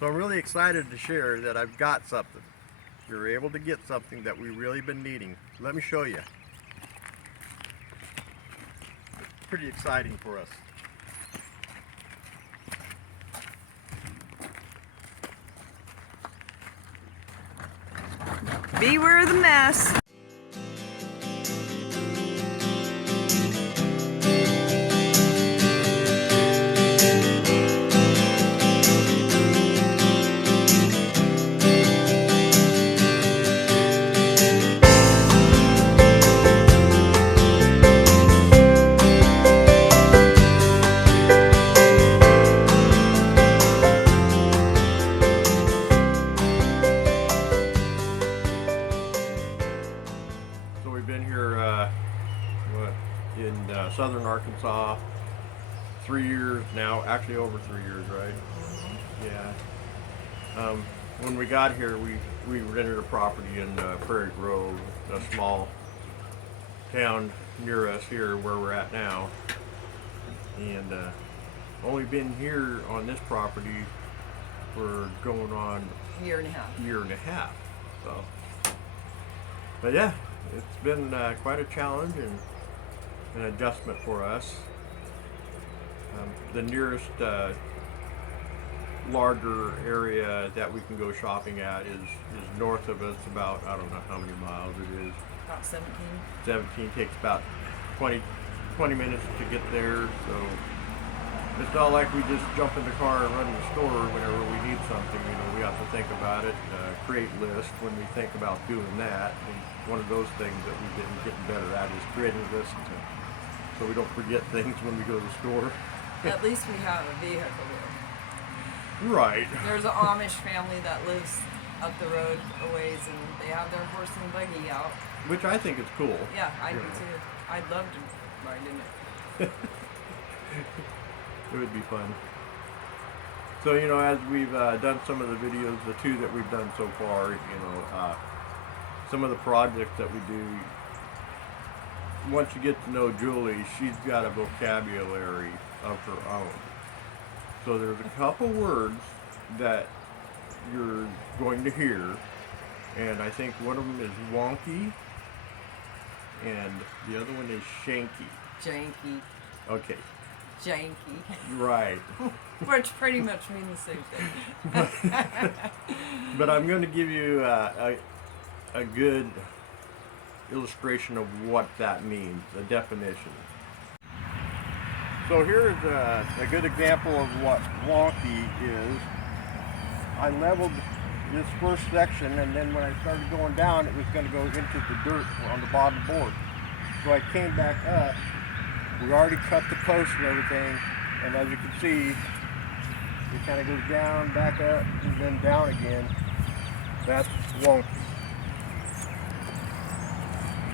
So I'm really excited to share that I've got something. We were able to get something that we really been needing. Let me show you. Pretty exciting for us. Beware of the mess. So we've been here in southern Arkansas 3 years now, actually over 3 years, right? Yeah. When we got here, we rented a property in Prairie Grove, a small town near us here where we're at now. And only been here on this property for going on Year and a half. year and a half. So, but yeah, it's been quite a challenge and an adjustment for us. The nearest larger area that we can go shopping at is north of us, about, I don't know how many miles it is. About 17. 17, takes about 20 minutes to get there. So it's not like we just jump in the car and run to the store whenever we need something. You know, we have to think about it, create lists when we think about doing that. And one of those things that we've been getting better at is creating lists so we don't forget things when we go to the store. At least we have a vehicle here. Right. There's an Amish family that lives up the road a ways, and they have their horse and buggy out. Which I think is cool. Yeah, I do You know. too. I'd love to ride in it. It would be fun. So, you know, as we've done some of the videos, the two that we've done so far, you know, some of the projects that we do, once you get to know Julie, she's got a vocabulary of her own. So there's a couple words that you're going to hear, and I think one of them is wonky, and the other one is shanky. Janky. Okay, Janky. right. Which pretty much mean the same thing. But I'm going to give you a good illustration of what that means, a definition. So here's a good example of what wonky is. I leveled this first section, and then when I started going down, it was going to go into the dirt on the bottom board. So I came back up. We already cut the post and everything, and as you can see, it kind of goes down, back up, and then down again. That's wonky.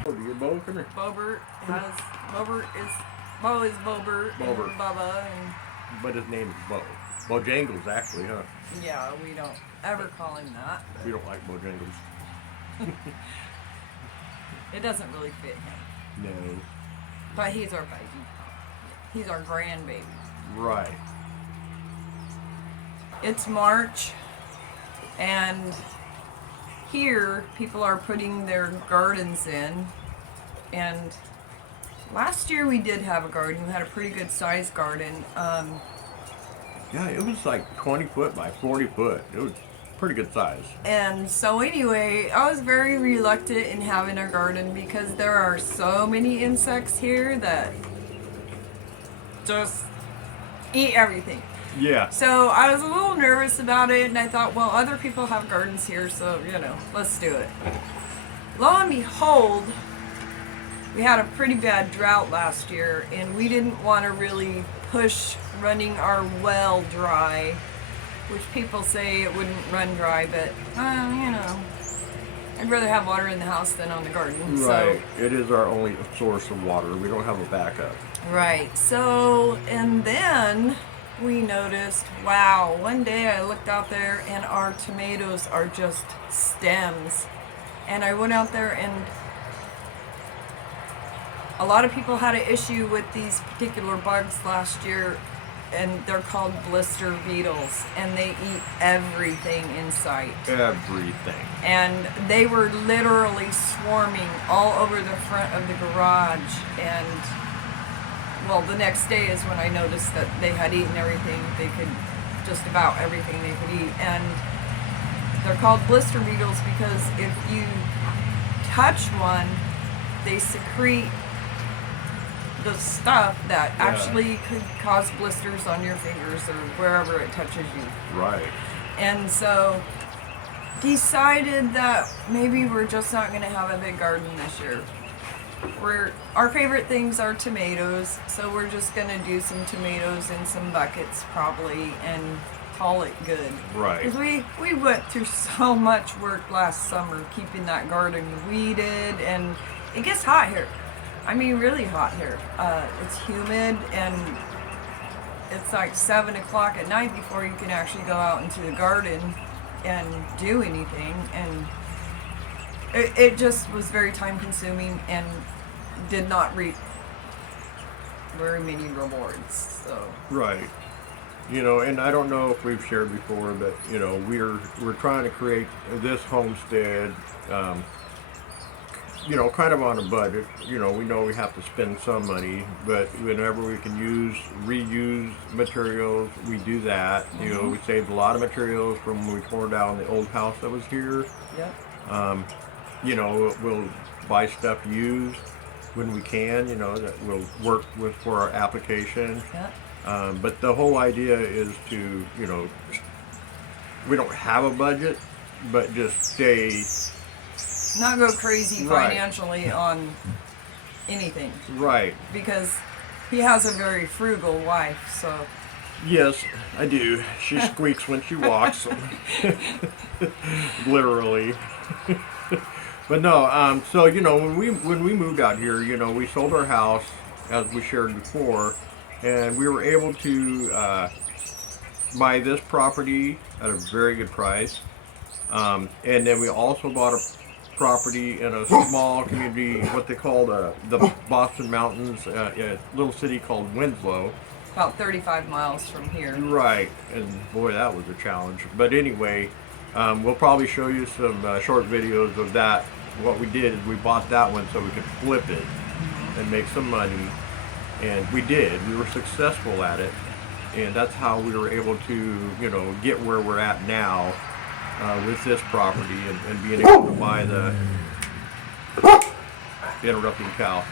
Oh, do you Bo? Come here. Bo is Bobert and Bobert. Bubba, and But his name is Bo. Bojangles, actually, huh? yeah, we don't ever call him that. We don't like Bojangles. It doesn't really fit him. No. But he's our baby. He's our grandbaby. Right. It's March, and here people are putting their gardens in. And last year we did have a garden. We had a pretty good sized garden. Yeah, it was like 20 foot by 40 foot. It was pretty good size. And so anyway, I was very reluctant in having a garden because there are so many insects here that just eat everything. Yeah. So I was a little nervous about it, and I thought, well, other people have gardens here, so, you know, let's do it. Lo and behold, we had a pretty bad drought last year, and we didn't want to really push running our well dry, which people say it wouldn't run dry, but, you know, I'd rather have water in the house than on the garden. Right. It is our only source of water. We don't have a backup. Right. So, and then we noticed, wow, one day I looked out there and our tomatoes are just stems. And I went out there, and a lot of people had an issue with these particular bugs last year. and they're called blister beetles, and they eat everything in sight. Everything. And they were literally swarming all over the front of the garage. And well, the next day is when I noticed that they had eaten everything they could, just about everything they could eat. And they're called blister beetles because if you touch one, they secrete the stuff that actually could cause blisters on your fingers or wherever it touches you. Right. And so decided that maybe we're just not going to have a big garden this year. Our favorite things are tomatoes, so we're just going to do some tomatoes in some buckets probably and call it good. Right. Because we went through so much work last summer keeping that garden weeded, and it gets hot here. I mean, really hot here. It's humid, and it's like 7 o'clock at night before you can actually go out into the garden and do anything. And it just was very time consuming and did not reap very many rewards. So. Right. You know, and I don't know if we've shared before, but you know, we're trying to create this homestead. You know, kind of on a budget. You know, we know we have to spend some money, but whenever we can reuse materials, we do that. You know, we saved a lot of materials from when we tore down the old house that was here. Yep. You know, we'll buy stuff used when we can, you know, that we'll work with for our application. Yep. But the whole idea is to, you know, we don't have a budget, but just stay... Not go crazy Right. financially on anything. Right. Because he has a very frugal wife, so... Yes, I do. She squeaks when she walks. Literally. But no, so you know, when we moved out here, you know, we sold our house as we shared before, and we were able to buy this property at a very good price. And then we also bought a property in a small community, what they call the Boston Mountains, a little city called Winslow. About 35 miles from here. Right, and boy, that was a challenge. But anyway, we'll probably show you some short videos of that. What we did is we bought that one so we could flip it and make some money, and we did. We were successful at it, and that's how we were able to, you know, get where we're at now with this property and being able to buy the interrupting cow.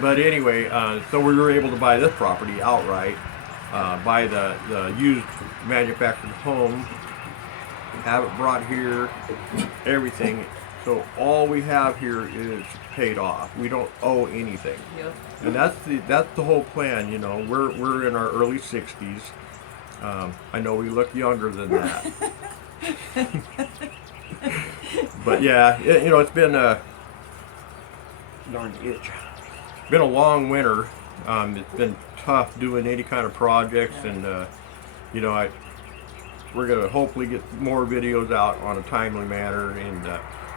But anyway, so we were able to buy this property outright, buy the used manufactured home, have it brought here, everything. So all we have here is paid off. We don't owe anything. Yep. And that's the whole plan. You know, we're in our early 60s. I know we look younger than that. But yeah, you know, it's been a darn itch. Been a long winter. It's been tough doing any kind of projects, and you know, we're gonna hopefully get more videos out on a timely manner. And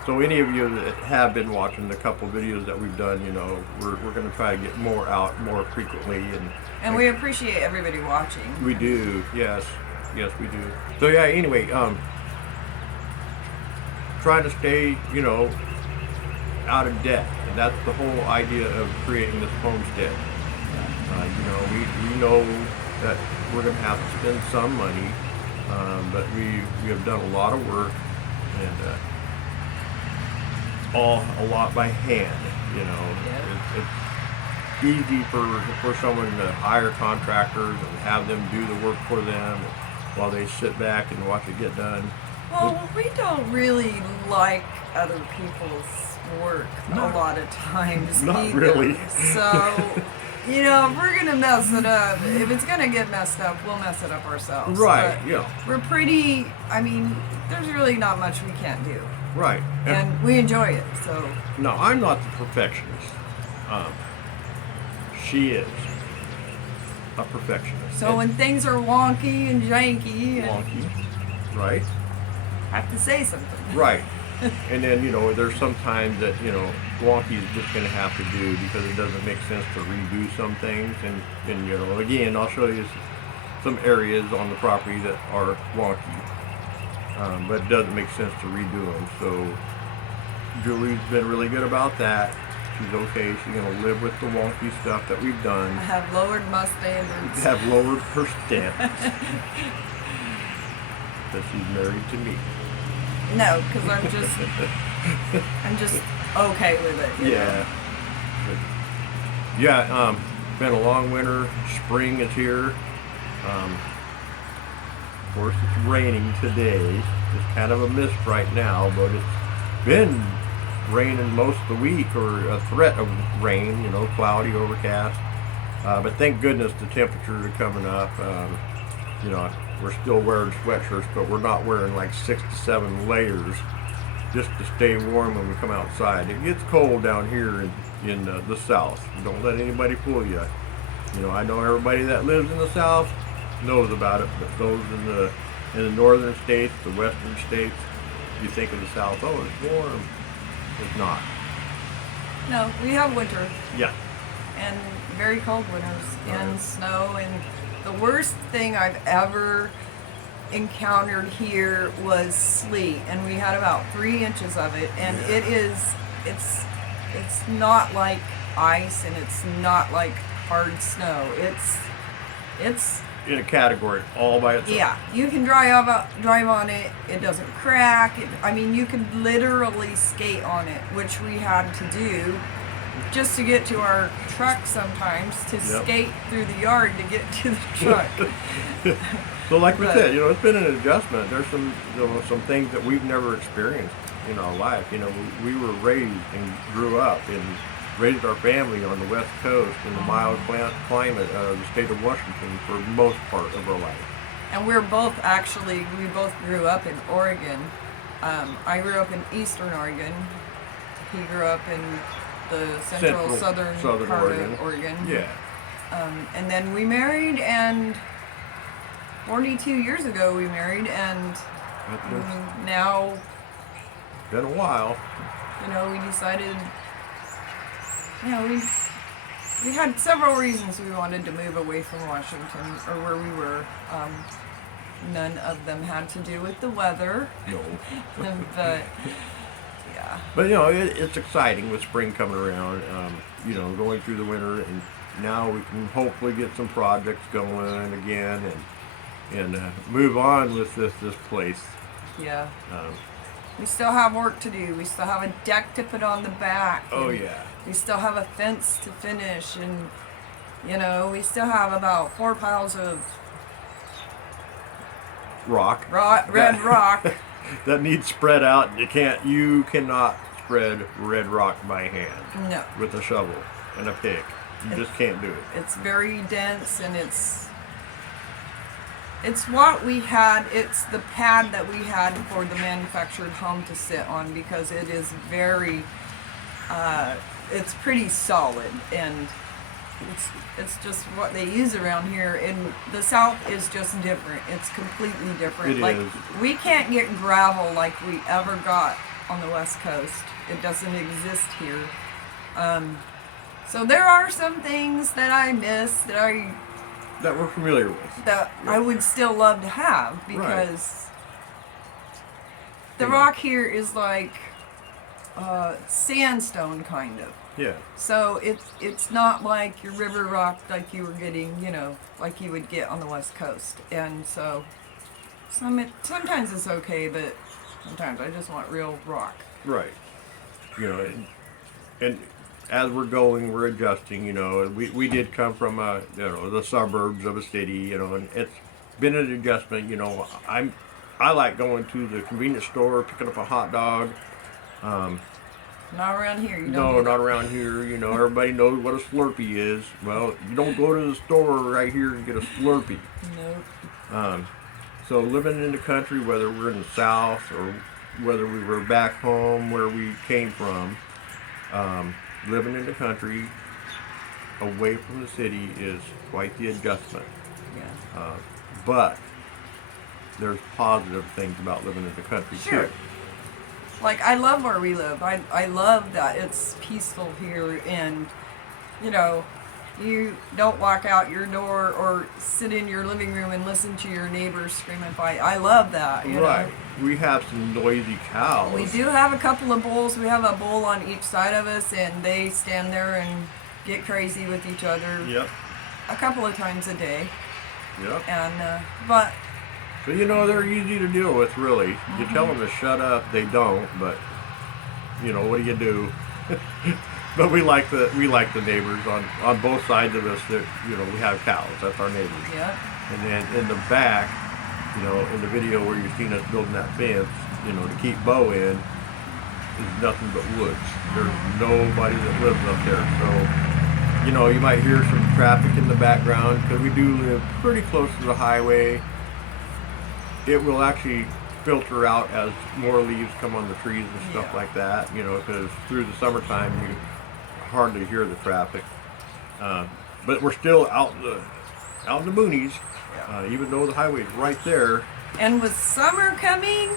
so any of you that have been watching the couple videos that we've done, you know, we're gonna try to get more out more frequently. And we appreciate everybody watching. We do, yes, we do. So yeah, anyway, trying to stay, you know, out of debt, and that's the whole idea of creating this homestead. You know, we know that we're going to have to spend some money, but we have done a lot of work, and all a lot by hand. You know, it's easy for someone to hire contractors and have them do the work for them while they sit back and watch it get done. Well, we don't really like other people's work a lot of times. Not either. really. So, you know, if we're going to mess it up, if it's going to get messed up, we'll mess it up ourselves. Right, But yeah. we're pretty, I mean, there's really not much we can't do. Right. And we enjoy it, so. No, I'm not the perfectionist. She is a perfectionist. So when things are wonky and janky, and Wonky, right? have to say something. Right. And then, you know, there's sometimes that, you know, wonky is just going to have to do because it doesn't make sense to redo some things. And you know, again, I'll show you some areas on the property that are wonky, but it doesn't make sense to redo them. So Julie's been really good about that. She's okay. She's gonna live with the wonky stuff that we've done. I have lowered my standards. Have lowered her standards. That she's married to me. No, because I'm just okay with it. You know? But, yeah. Been a long winter. Spring is here. Of course, it's raining today. It's kind of a mist right now, but it's been raining most of the week, or a threat of rain. You know, cloudy, overcast. But thank goodness the temperatures are coming up. You know, we're still wearing sweatshirts, but we're not wearing like 6 to 7 layers just to stay warm when we come outside. It gets cold down here in the south. Don't let anybody fool you. You know, I know everybody that lives in the south knows about it, but those in the northern states, the western states, you think of the south, oh, it's warm. It's not. No, we have winter. Yeah. And very cold winters and snow, and the worst thing I've ever encountered here was sleet, and we had about 3 inches of it, and it's not like ice, and it's not like hard snow. It's In a category all by itself. yeah, you can drive on it. It doesn't crack. I mean, you can literally skate on it, which we had to do just to get to our truck sometimes, to skate through the yard to get to the truck. So like we said, you know, it's been an adjustment. There's some things that we've never experienced in our life. You know, we were raised and grew up and raised our family on the West Coast in the mild climate of the state of Washington for most part of our life. And we both grew up in Oregon. I grew up in Eastern Oregon. He grew up in the southern part of Oregon. Yeah. And then we married, and 42 years ago we married, and now, Been a while. you know, we decided, you know, we had several reasons we wanted to move away from Washington, or where we were. None of them had to do with the weather. No. But yeah. But you know, it's exciting with spring coming around. You know, going through the winter, and now we can hopefully get some projects going again, and move on with this place. Yeah. We still have work to do. We still have a deck to put on the back. Oh yeah. We still have a fence to finish, and you know, we still have about 4 piles of red rock. That needs spread out. You cannot spread red rock by hand. No. With a shovel and a pick. You just can't do it. It's very dense, and it's what we had. It's the pad that we had for the manufactured home to sit on, because it is very, it's pretty solid, and it's just what they use around here. And the South is just different. It's completely different. It is. We can't get gravel like we ever got on the West Coast. It doesn't exist here. So there are some things that I miss That we're familiar with. that I would still love to have, because the rock here is like sandstone, kind of. Yeah. So it's not like your river rock like you were getting, you know, like you would get on the West Coast. And so sometimes it's okay, but sometimes I just want real rock. Right. You know, and as we're going, we're adjusting. You know, we did come from the suburbs of a city. You know, and it's been an adjustment. You know, I like going to the convenience store, picking up a hot dog. Not around here. No, not around here. You know, everybody knows what a Slurpee is. Well, you don't go to the store right here and get a Slurpee. Nope. So living in the country, whether we're in the South or whether we were back home where we came from, living in the country away from the city is quite the adjustment. Yeah. But there's positive things about living in the country too. Like, I love where we live. I love that it's peaceful here, and, you know, You don't walk out your door or sit in your living room and listen to your neighbors scream and fight. I love that. You Right. know? We have some noisy cows. We do have a couple of bulls. We have a bull on each side of us, and they stand there and get crazy with each other Yep. a couple of times a day. Yep. And but So you know they're easy to deal with, really. You tell them to shut up, they don't. But you know what do you do? But we like the neighbors on both sides of us. That we have cows. That's our neighbors. yeah, And then in the back, in the video where you've seen us building that fence, to keep Bo in, is nothing but woods. There's nobody that lives up there. So, you might hear some traffic in the background because we do live pretty close to the highway. It will actually filter out as more leaves come on the trees and stuff like that, because through the summertime you hardly hear the traffic. But we're still out in the boonies, even though the highway's right there. and with summer coming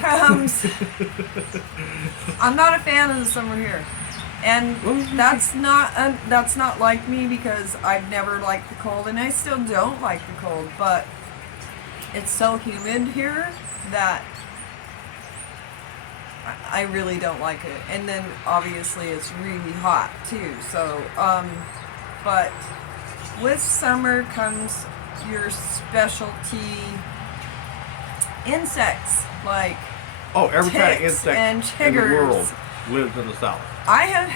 comes. I'm not a fan of the summer here, and that's not like me because I've never liked the cold, and I still don't like the cold, but it's so humid here that I really don't like it. And then obviously it's really hot too. So, but with summer comes your specialty insects like Every kind of ticks insect and in the world chiggers. lives in the south. I've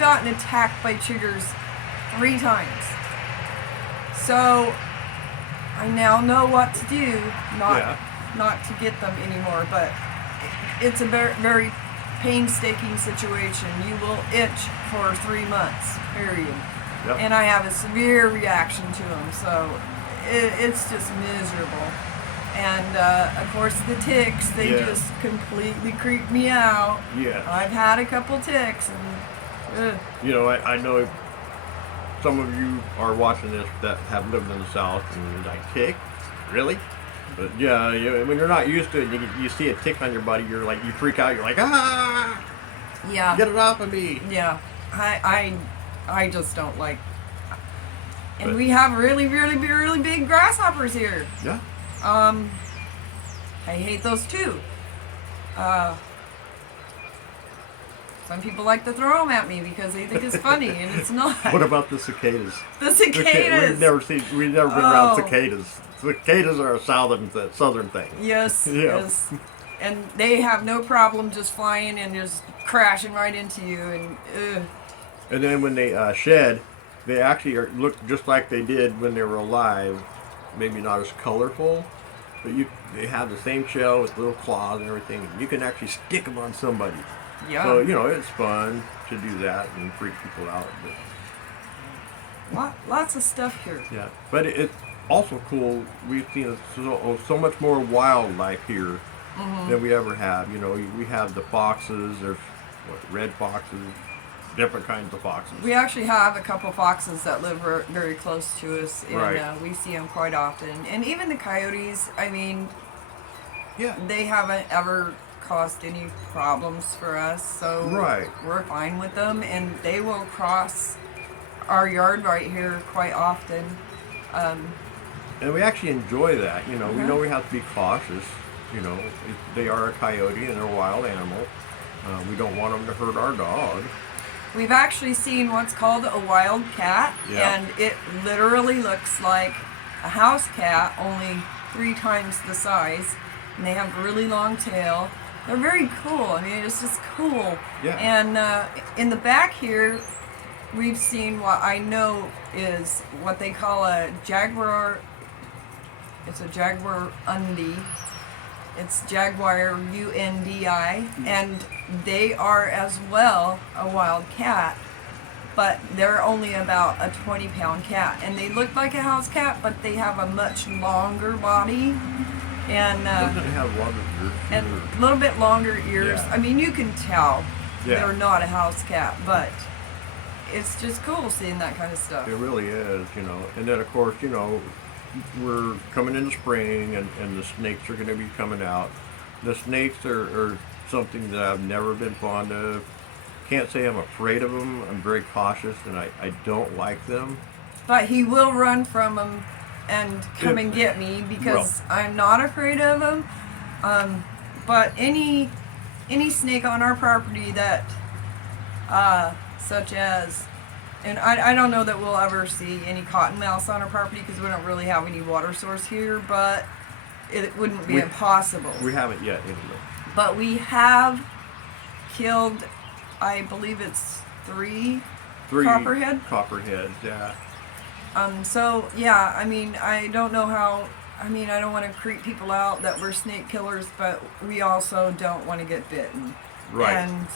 gotten attacked by chiggers 3 times. So I now know what to do, not to get them anymore, but it's a very, very painstaking situation. You will itch for 3 months, period. Yep. And I have a severe reaction to them, so it's just miserable. And of course the ticks, they just completely creep me out. Yeah. I've had a couple ticks, and I know some of you are watching this that have lived in the south and you're like, tick? Really? But yeah, when you're not used to it, you see a tick on your body, you freak out, you're like, ah! yeah, Get it off of me! yeah. I just don't like. And we have really, really, really big grasshoppers here. Yeah. I hate those too. Some people like to throw them at me because they think it's funny, and it's not. What about the cicadas? The cicadas? We've never been around cicadas. Cicadas are a southern thing. Yes, Yeah. yes. And they have no problem just flying and just crashing right into you, and And then when they shed, they actually look just like they did when they were alive. Maybe not as colorful, but they have the same shell with little claws and everything. You can actually stick them on somebody. yeah. So, it's fun to do that and freak people out. But, Lots of stuff here. yeah, but it's also cool. We've seen so much more wildlife here than we ever have. We have the foxes. There's red foxes, different kinds of foxes. We actually have a couple foxes that live very close to us, and Right. we see them quite often. And even the coyotes, I mean, Yeah. they haven't ever caused any problems for us, so Right. we're fine with them, and they will cross our yard right here quite often. And we actually enjoy that. We know we have to be cautious. They are a coyote and they're a wild animal. We don't want them to hurt our dog. We've actually seen what's called a wild cat, Yeah. and it literally looks like a house cat, only 3 times the size, and they have a really long tail. They're very cool. I mean, it's just cool. Yeah. And in the back here, we've seen what I know is what they call a jaguar. It's a jaguar undi. It's Jaguar UNDI, and they are as well a wild cat, but they're only about a 20-pound cat, and they look like a house cat, but they have a much longer body, and Doesn't it have longer ears? and a little bit longer ears. Yeah. I mean, you can tell Yeah. they're not a house cat, but it's just cool seeing that kind of stuff. It really is, And then, of course, we're coming into spring and the snakes are going to be coming out. The snakes are something that I've never been fond of. can't say I'm afraid of them. I'm very cautious, and I don't like them. But he will run from them and come and get me because I'm not afraid of them. But any snake on our property that, such as, and I don't know that we'll ever see any cottonmouths on our property because we don't really have any water source here, but it wouldn't be impossible. We haven't yet, anyway. But we have killed, I believe it's three copperhead. Copperheads, yeah. So yeah, I mean, I don't know how. I mean, I don't want to creep people out that we're snake killers, but we also don't want to get bitten. Right. And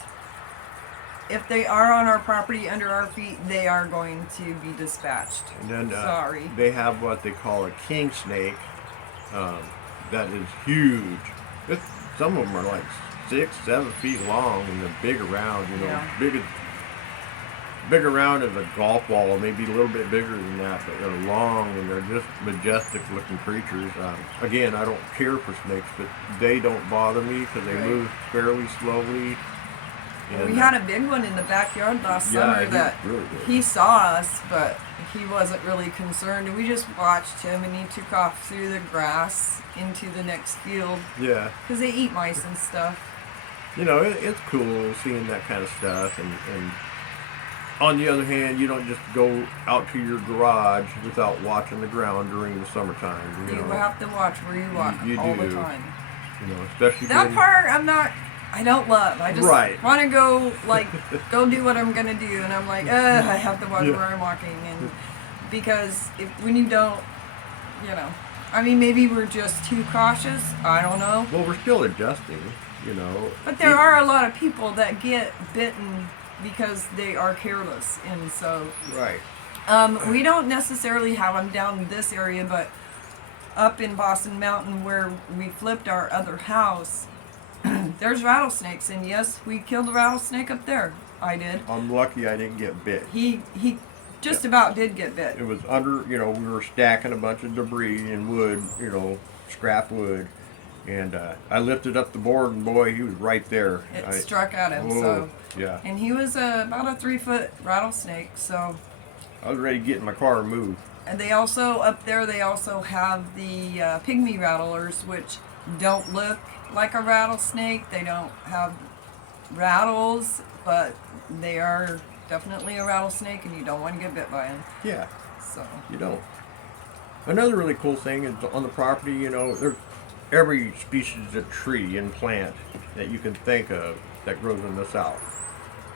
if they are on our property under our feet, they are going to be dispatched. And then Sorry. They have what they call a king snake. That is huge. Some of them are like 6-7 feet long, and they're big around. You know, Yeah. big around as a golf ball, maybe a little bit bigger than that, but they're long and they're just majestic looking creatures. Again, I don't care for snakes, but they don't bother me because they move fairly slowly. And, we had a big one in the backyard last summer that really he saw us, but he wasn't really concerned. And we just watched him, and he took off through the grass into the next field. Yeah. Because they eat mice and stuff. You know, it's cool seeing that kind of stuff. And on the other hand, you don't just go out to your garage without watching the ground during the summertime. You know, have to watch where you walk all the time. You know, especially that part I don't love. I just want to go, go do what I'm going to do. And I'm like, I have to watch where I'm walking. And because when you don't, you know, I mean, maybe we're just too cautious. I don't know. Well, we're still adjusting, you know. But there are a lot of people that get bitten because they are careless. And so... Right. We don't necessarily have them down this area, but up in Boston Mountain where we flipped our other house, there's rattlesnakes, and yes, we killed a rattlesnake up there. I did. I'm lucky I didn't get bit. He just about did get bit. It was under, you know, we were stacking a bunch of debris and wood, you know, scrap wood, and I lifted up the board, and boy, he was right there. It struck at him, so. Yeah. And he was about a 3-foot rattlesnake, so. I was ready to get in my car and move. And they also, up there, they also have the pygmy rattlers, which don't look like a rattlesnake. They don't have rattles, but they are definitely a rattlesnake, and you don't want to get bit by them. Yeah. So. You don't. Another really cool thing is on the property, you know, there's every species of tree and plant that you can think of that grows in the South.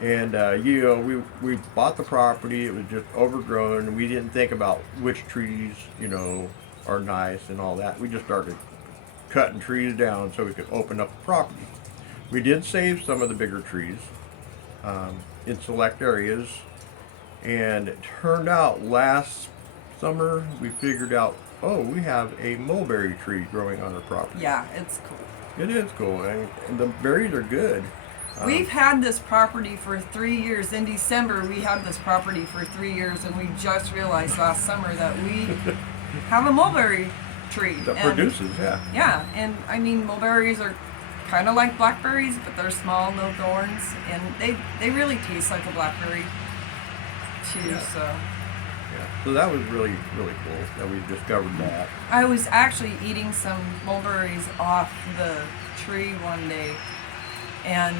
And, you know, we bought the property, it was just overgrown, we didn't think about which trees, you know, are nice and all that. We just started cutting trees down so we could open up the property. We did save some of the bigger trees in select areas, and it turned out last summer we figured out, oh, we have a mulberry tree growing on our property. Yeah, it's cool. It is cool, and the berries are good. We've had this property for 3 years. In December, we had this property for 3 years, and we just realized last summer that we have a mulberry tree. That produces, yeah. Yeah, and I mean, mulberries are kind of like blackberries, but they're small, no thorns, and they really taste like a blackberry too, so. Yeah, so that was really, really cool that we discovered that. I was actually eating some mulberries off the tree one day, and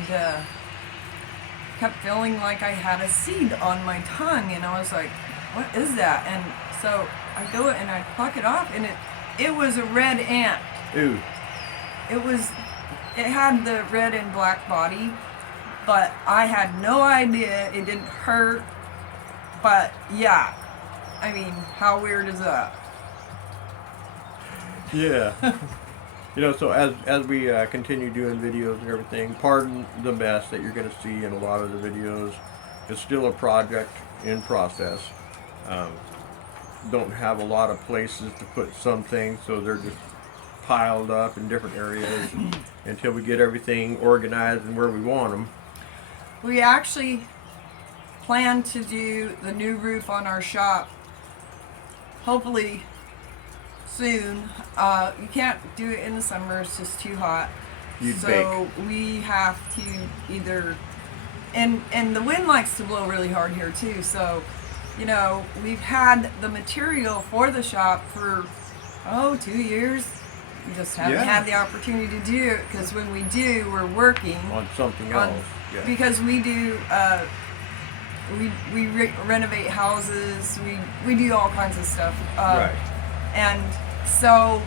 kept feeling like I had a seed on my tongue, and I was like, what is that? And so I go and I pluck it off, and it was a red ant. Ooh. It had the red and black body, but I had no idea. It didn't hurt, but yeah, I mean, how weird is that? Yeah. You know, so as we continue doing videos and everything, pardon the mess that you're going to see in a lot of the videos. It's still a project in process. Don't have a lot of places to put some things, so they're just piled up in different areas until we get everything organized and where we want them. We actually plan to do the new roof on our shop, hopefully soon. You can't do it in the summer, it's just too hot. You'd so we have to either and the wind likes to blow really hard here too. So, you know, we've had the material for the shop for 2 years. We just haven't had the opportunity to do it because when we do, we're working on something else. Yeah. Because we do. We renovate houses. We do all kinds of stuff. Right. And so,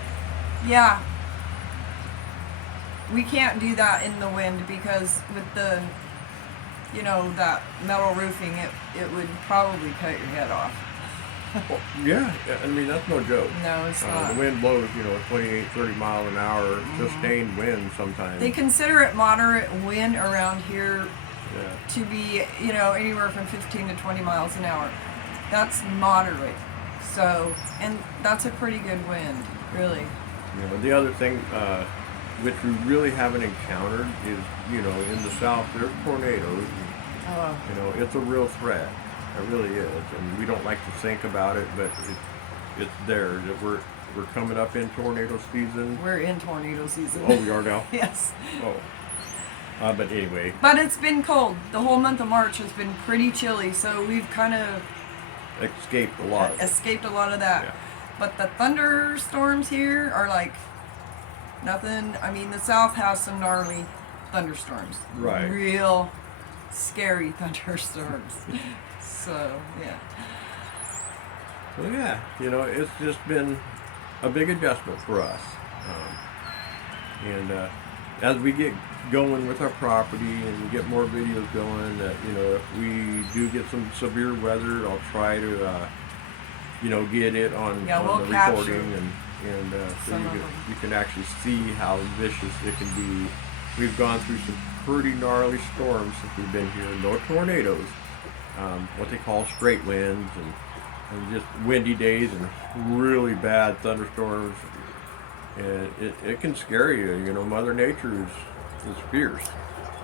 yeah, we can't do that in the wind because with the, you know, that metal roofing, it would probably cut your head off. Well, yeah, I mean, that's no joke. No, it's not. The wind blows, you know, 28, 30 mile an hour, sustained wind sometimes. They consider it moderate wind around here to be, you know, anywhere from 15 to 20 miles an hour. That's moderate. So, and that's a pretty good wind, really. You know, the other thing, which we really haven't encountered is, you know, in the south there's tornadoes. And, you know, it's a real threat. It really is, and we don't like to think about it, but it's there. That we're coming up in tornado season. We're in tornado season. Oh, we are now? Yes. Oh. But anyway. But it's been cold. The whole month of March has been pretty chilly, so we've kind of escaped a lot of that. Yeah. But the thunderstorms here are like nothing. I mean, the south has some gnarly thunderstorms. Right. Real scary thunderstorms. So, yeah. So, yeah, you know, it's just been a big adjustment for us. And as we get going with our property and we get more videos going, that, you know, if we do get some severe weather, I'll try to, you know, get it on the recording. And so you can actually see how vicious it can be. We've gone through some pretty gnarly storms since we've been here. No tornadoes. What they call straight winds and just windy days and really bad thunderstorms, and it can scare you. You know, Mother Nature is fierce.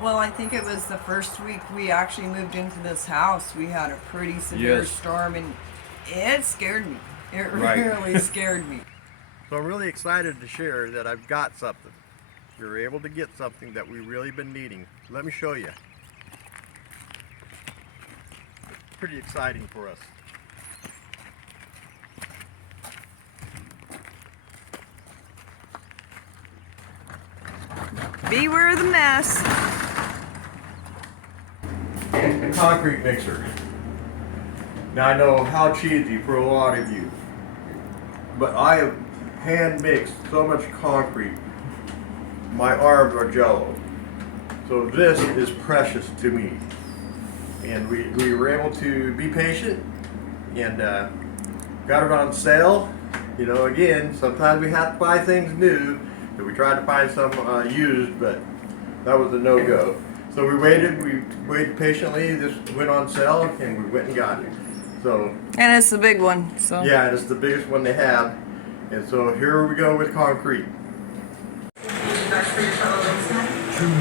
Well, I think it was the first week we actually moved into this house. We had a pretty severe storm, and it scared me. It really scared me. So I'm really excited to share that I've got something. We were able to get something that we've really been needing. Let me show you. Pretty exciting for us. Beware of the mess. A concrete mixer. Now I know how cheesy for a lot of you, but I have hand mixed so much concrete, my arms are jello. So this is precious to me. And we were able to be patient and got it on sale. You know, again, sometimes we have to buy things new. So we tried to find some used, but that was a no-go. So we waited patiently. This went on sale, and we went and got it. So. And it's the big one. So. Yeah, it's the biggest one they have. And so here we go with concrete. 2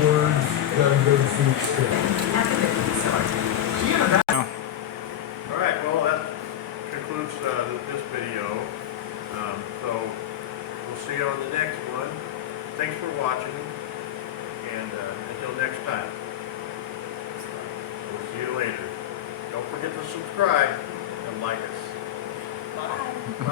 words, gotta go to food store. Alright, well that concludes this video. So we'll see you on the next one. Thanks for watching, and until next time, we'll see you later. Don't forget to subscribe and like us. Bye. Bye.